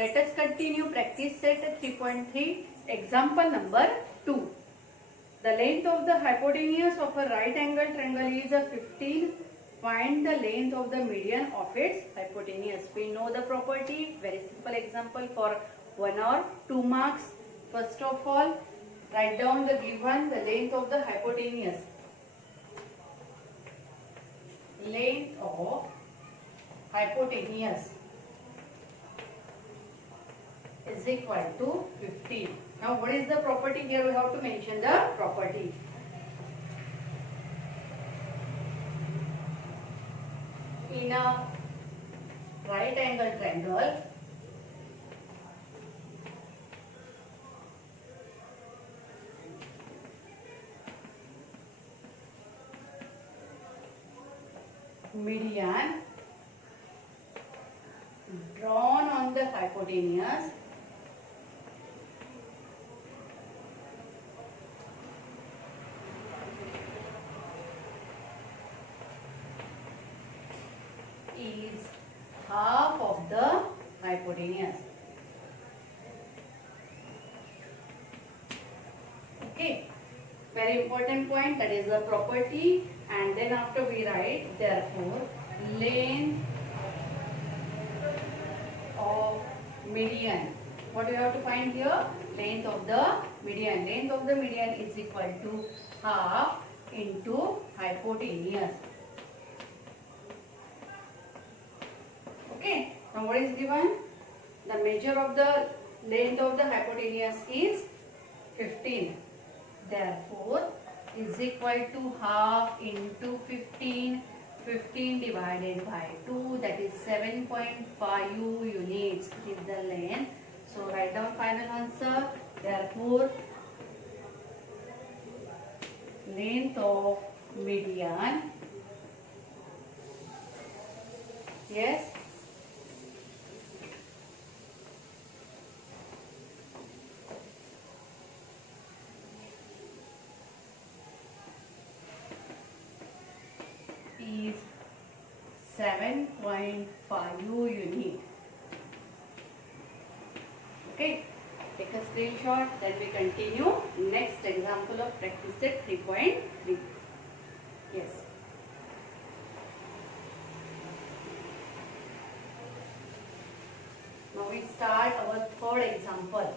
let us continue practice set 3.3, example number 2. The length of the hypotenuse of a right angle triangle is a 15. Find the length of the median of its hypotenuse. We know the property. Very simple example for 1 or 2 marks. First of all, write down the given the length of the hypotenuse. Length of hypotenuse is equal to 15. Now what is the property? Here we have to mention the property. In a right angle triangle, median drawn on the hypotenuse is half of the hypotenuse. Okay, very important point, that is the property. And then after we write, therefore, length of median. What do you have to find here? Length of the median. Length of the median is equal to half into hypotenuse. Okay. Now what is given? The measure of the length of the hypotenuse is 15. Therefore, is equal to half into 15. 15 divided by 2, that is 7.5 units is the length. So write down final answer. Therefore, length of median, yes, is 7.5 unit. Okay, take a screenshot, then we continue. Next example of practice set 3.3. Yes. Now we start our third example.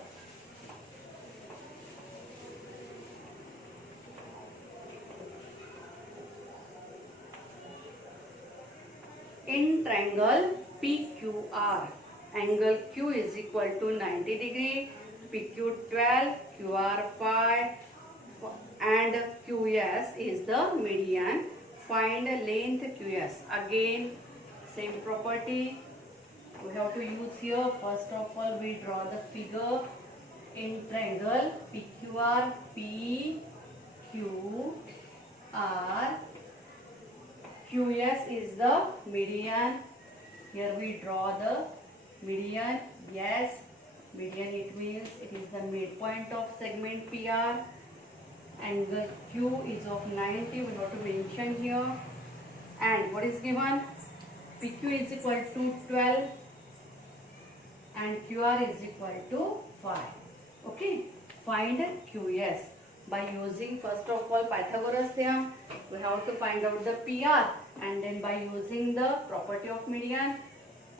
In triangle PQR, angle Q is equal to 90 degree, PQ 12, QR 5 and QS is the median. Find length QS. Again, same property we have to use here. First of all, we draw the figure. In triangle PQR, PQR, QS is the median. Here we draw the median. Yes, median, it means it is the midpoint of segment PR. Angle Q is of 90. We have to mention here. And what is given? PQ is equal to 12 and QR is equal to 5. Okay. Find QS. By using first of all Pythagoras Theorem, we have to find out the PR, and then by using the property of median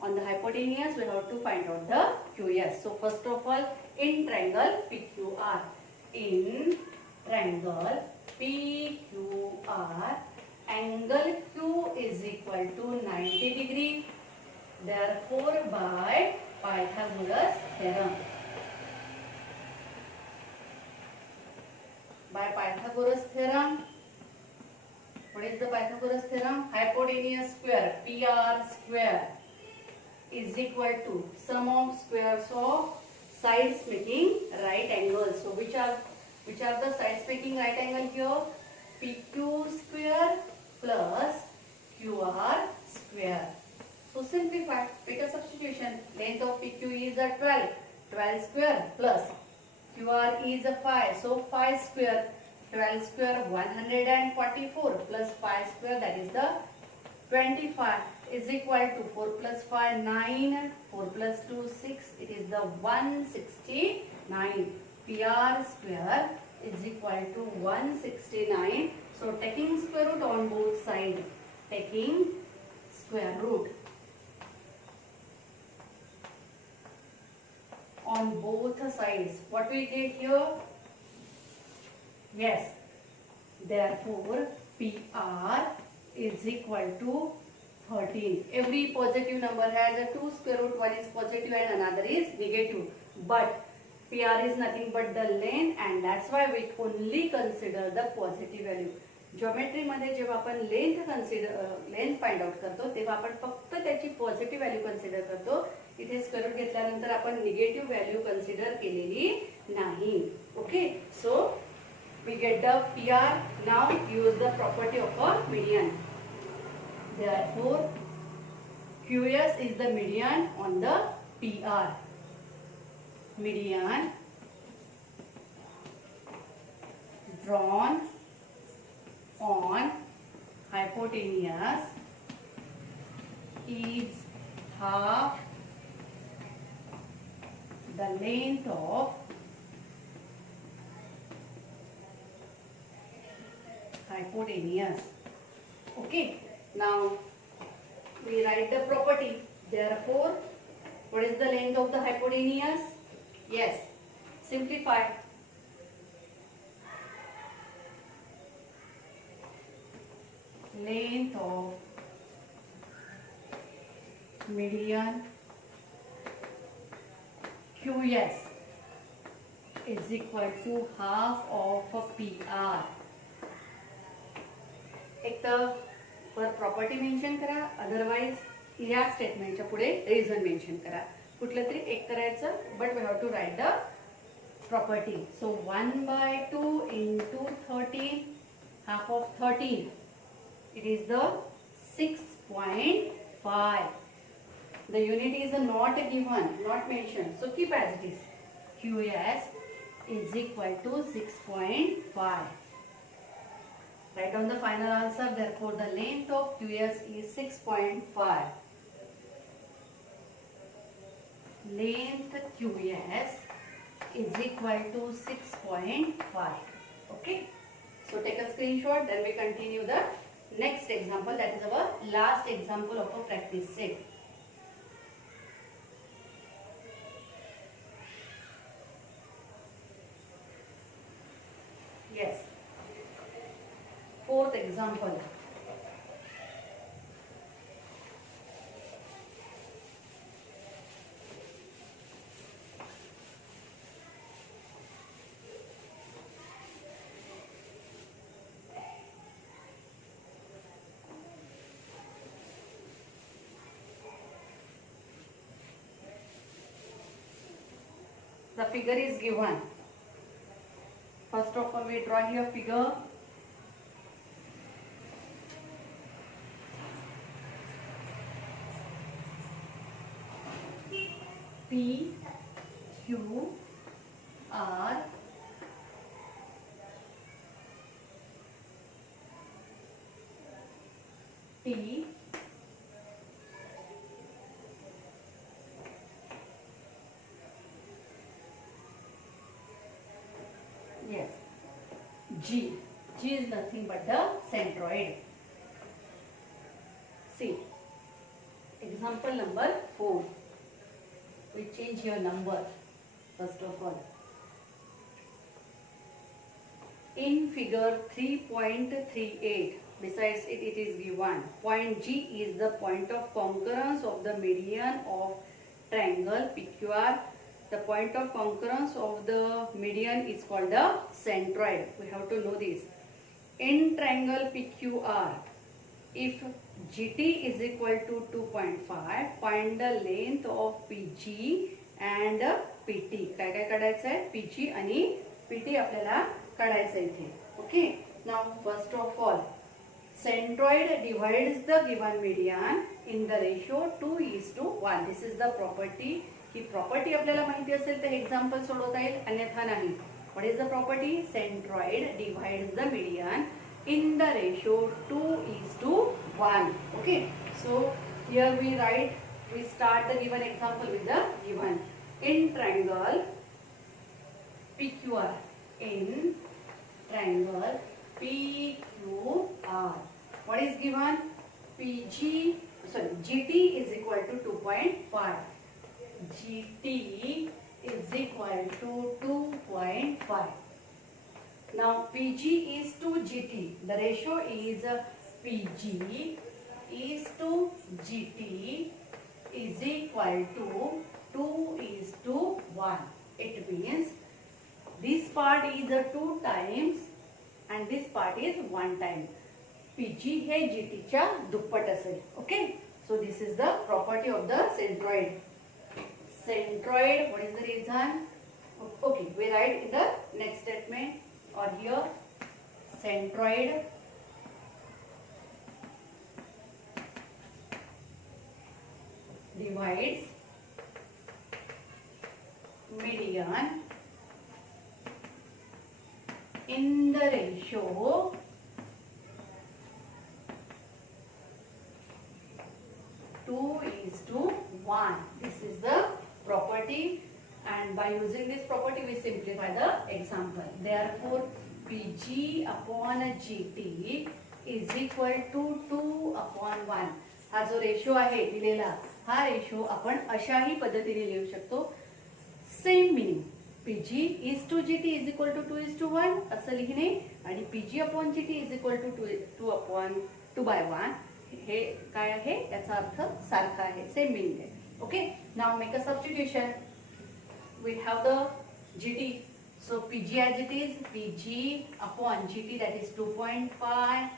on the hypotenuse, we have to find out the QS. So first of all, in triangle PQR, in triangle PQR, angle Q is equal to 90 degree. Therefore, by Pythagoras Theorem, by Pythagoras Theorem, what is the Pythagoras Theorem? Hypotenuse square, PR square, is equal to sum of squares of sides making right angles. So which are the sides making right angle here? PQ square plus QR square. So simplify, take a substitution. Length of PQ is a 12. 12 square plus QR is a 5. So 5 square, 12 square 144 plus 5 square, that is the 25 is equal to 4 plus 5 9, 4 plus 2 6, it is the 169. PR square is equal to 169. So taking square root on both sides, taking square root on both sides, what we get here? Yes, therefore PR is equal to 13. Every positive number has a 2 square root, one is positive and another is negative, but PR is nothing but the length, and that's why we only consider the positive value. Geometry मध्ये जेव्हा आपण length find out करतो तेव्हा आपण फक्त त्याची positive value consider करतो. इथे स्क्वेअर रूट घेतल्यानंतर आपण निगेटिव्ह व्हॅल्यू कन्सिडर केलेली नाही. Okay, so we get the PR. Now use the property of a median. Therefore QS is the median on the PR. Median drawn on hypotenuse is half the length of hypotenuse. Okay, now we write the property. Therefore, what is the length of the hypotenuse? Yes, simplify. Length of median QS is equal to half of PR. एक तर पर property mention करा, otherwise या स्टेटमेंटच्या पुढे reason mention करा. कुठलं तरी एक करायचं, but we have to write the property. So 1/2 into 13, half of 13, it is the 6.5. The unit is not given, not mentioned, so keep as it is. QS is equal to 6.5. Write down the final answer. Therefore, the length of QS is 6.5. Length QS is equal to 6.5. Okay. So take a screenshot. Then we continue the next example. That is our last example of a practice set. Yes. Fourth example. The figure is given. First of all, we draw here figure. P, Q, R, T, yes, G. G is nothing but the centroid. See, example number 4. We change your number first of all. In figure 3.38, besides it is given point G is the point of concurrence of the median of triangle PQR. The point of concurrence of the median is called the centroid. We have to know this. In triangle PQR, if GT is equal to 2.5, find the length of PG and PT. काय काय काढायचं आहे? PG आणि PT आपल्याला काढायचं आहे इथे. Okay. Now first of all, centroid divides the given median in the ratio 2:1. This is the property. He property आपल्याला माहिती असेल तर एक्झाम्पल सोडवता येईल, अन्यथा नाही. What is the property? Centroid divides the median in the ratio 2:1. 1. Okay, so here we start the given example with the given. In triangle PQR, in triangle PQR, what is given? GT is equal to 2.5. GT is equal to 2.5. Now PG is to GT. The ratio is PG is to GT is equal to 2 is to 1. It means this part is 2 times and this part is 1 time. PG hey GT च्या दुप्पट असेल. Okay. So this is the property of the centroid. Centroid, what is the reason? Okay, we write in the next statement or here. Centroid divides median in the ratio 2 is to 1. This is the property, and by using this property we simplify the example. Therefore PG upon GT is equal to 2 upon 1. हा जो ratio आहे दिलेला, हा ratio आपण अशाही पद्धतीने लिहू शकतो. Same meaning, PG is to GT is equal to 2 is to 1 असं लिहिणे आणि PG upon GT is equal to 2 upon 2 by 1 हे काय आहे, याचा अर्थ सारखा आहे, सेम मीनिंग आहे. Okay, now make a substitution. We have the GT, so PG as it is, PG upon GT, that is 2.5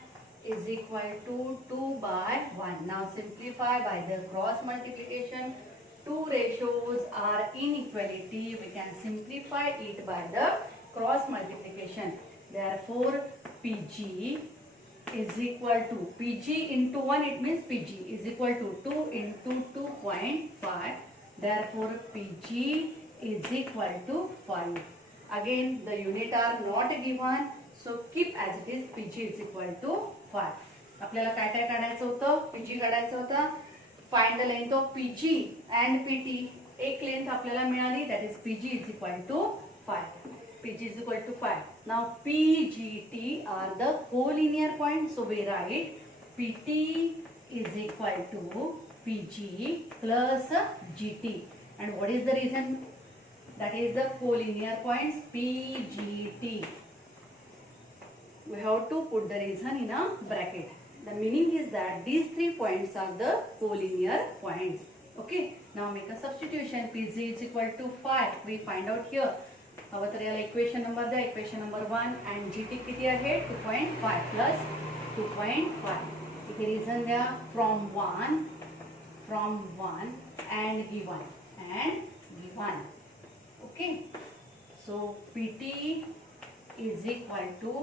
is equal to 2 by 1. Now simplify by the cross multiplication. Two ratios are inequality. We can simplify it by the cross multiplication. Therefore PG is equal to PG into 1, it means PG is equal to 2 into 2.5. Therefore PG is equal to 5. Again the unit are not given, so keep as it is. PG is equal to 5. आपल्याला काय काय काढायचं होतं? PG काढायचं होतं. Find the length of PG and PT. एक length आपल्याला मिळाली, that is PG is equal to 5. PG is equal to 5. Now PGT are the collinear points, so we write PT is equal to PG plus GT. And what is the reason? That is the collinear points PGT. We have to put the reason in a bracket. The meaning is that these 3 points are the collinear points. Okay. Now make a substitution. PG is equal to 5. We find out here. हवं तर याला equation number द्या, equation number 1 and GT किती आहे 2.5 plus 2.5. इथे reason द्या from 1 and given. Okay, so PT is equal to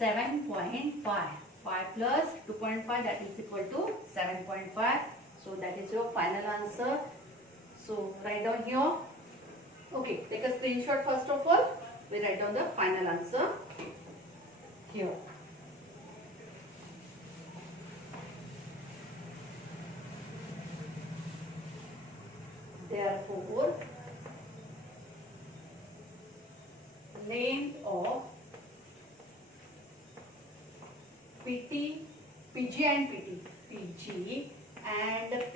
7.5. 5 plus 2.5, that is equal to 7.5. So that is your final answer. So write down here. Okay, take a screenshot first of all. We write down the final answer here. Therefore, length of PG and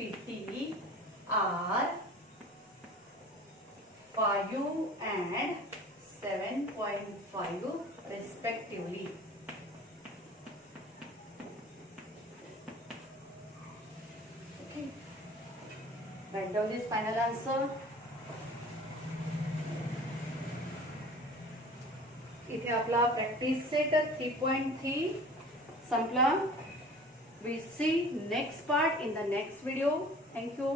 PT are 5 and 7.5 respectively. Okay. Write down this final answer. इथे आपला practice set 3.3 संपला. We see next part in the next video. Thank you.